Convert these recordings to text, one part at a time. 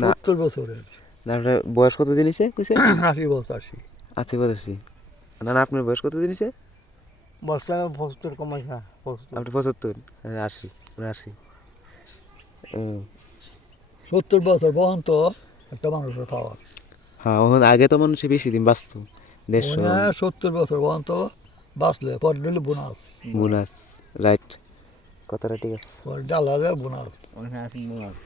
না 70 বছরের। না আপনার বয়স কত দিন হইছে কইছে 80 বছর 80। আশি বছর না না আপনার বয়স কত দিন হইছে বর্ষা 75 কমাইছে না 75 আপনি 75 80 80 70 বছর বহন তো একটা মানুষের খাওয়া। হ্যাঁ ওখানে আগে তো মানুষ বেশি দিন বাঁচতো 150 70 বছর বহন তো বাঁচলে পরে দিলে বোনাস। বোনাস রাইট কথাটা ঠিক আছে পরে ডালা দেয় বোনাস। ওখানে আছে মাছ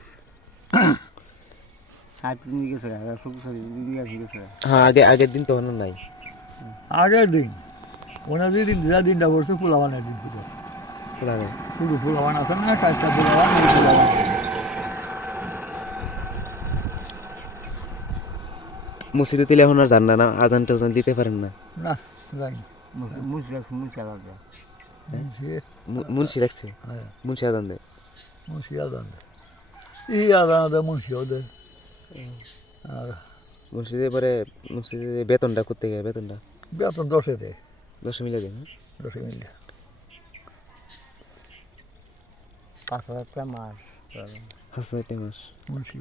হাত দিন গেছে সরি দিন গেছে হ্যাঁ আগের দিন তো হলো নাই আগের দিন ওনার যেদিন যা দিনটা পড়ছে ফুলাবানের দিন ছিল। খোলা নেই শুধু ফুলাবান আছে না চারটা ফুলাবান এই ফুলাবান। মসজিদে দিলে এখন আর যান না না আজান টাজান দিতে পারেন না না যাইনি। মুছে আলাদা মুন্সি রাখছে হ্যাঁ মুন্সি আজান দেয় মুন্সি আদান দেয়। ই আদান দেয় মুন্সিও দেয়। আর মসজিদে পরে মসজিদে বেতনটা করতে গিয়ে বেতনটা বেতন 10-এ দেয় 10 মিলে দেন 10 মিলে। 5,000 টাকা মাস হাসা একটা মাস মুন্সি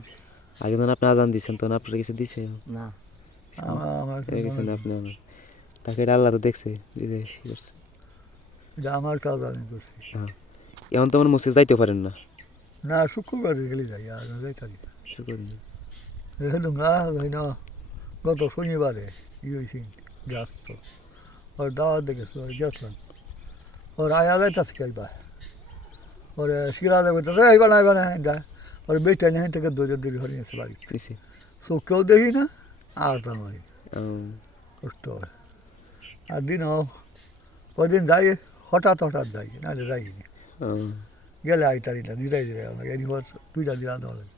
আগে যখন আপনি আজান দিচ্ছেন তখন আপনার কিছু দিছে না আমার গেছেন আপনি আমার তাকে এটা আল্লাহ তো দেখছে দিছে কি করছে এটা আমার কাজ আমি করছি। হ্যাঁ এখন তো আমার মসজিদ যাইতে পারেন না না শুক্রবারে গেলে যাই আর যাই থাকি শুক্র হেলুঙ্গা ভাই না গত শনিবারে হয়েছি গাছ তো ওর দাওয়াত দেখেছি ওর গেছিলাম ওর আয়া যাইতাছে খাইবা ওরে শিরা দেবে তো আইবা না দা ওর বেটা নিয়ে থেকে দৌড়ে হরে গেছে বাড়ি নিছে চোখেও দেখি না আর তা মারি কষ্ট হয়। আর দিনও কদিন যাই হঠাৎ যাই নাহলে যাইনি গেলে আইতারি না দিলাই দিলাই আমাকে এনি দুইটা দিলা দেওয়া লাগে।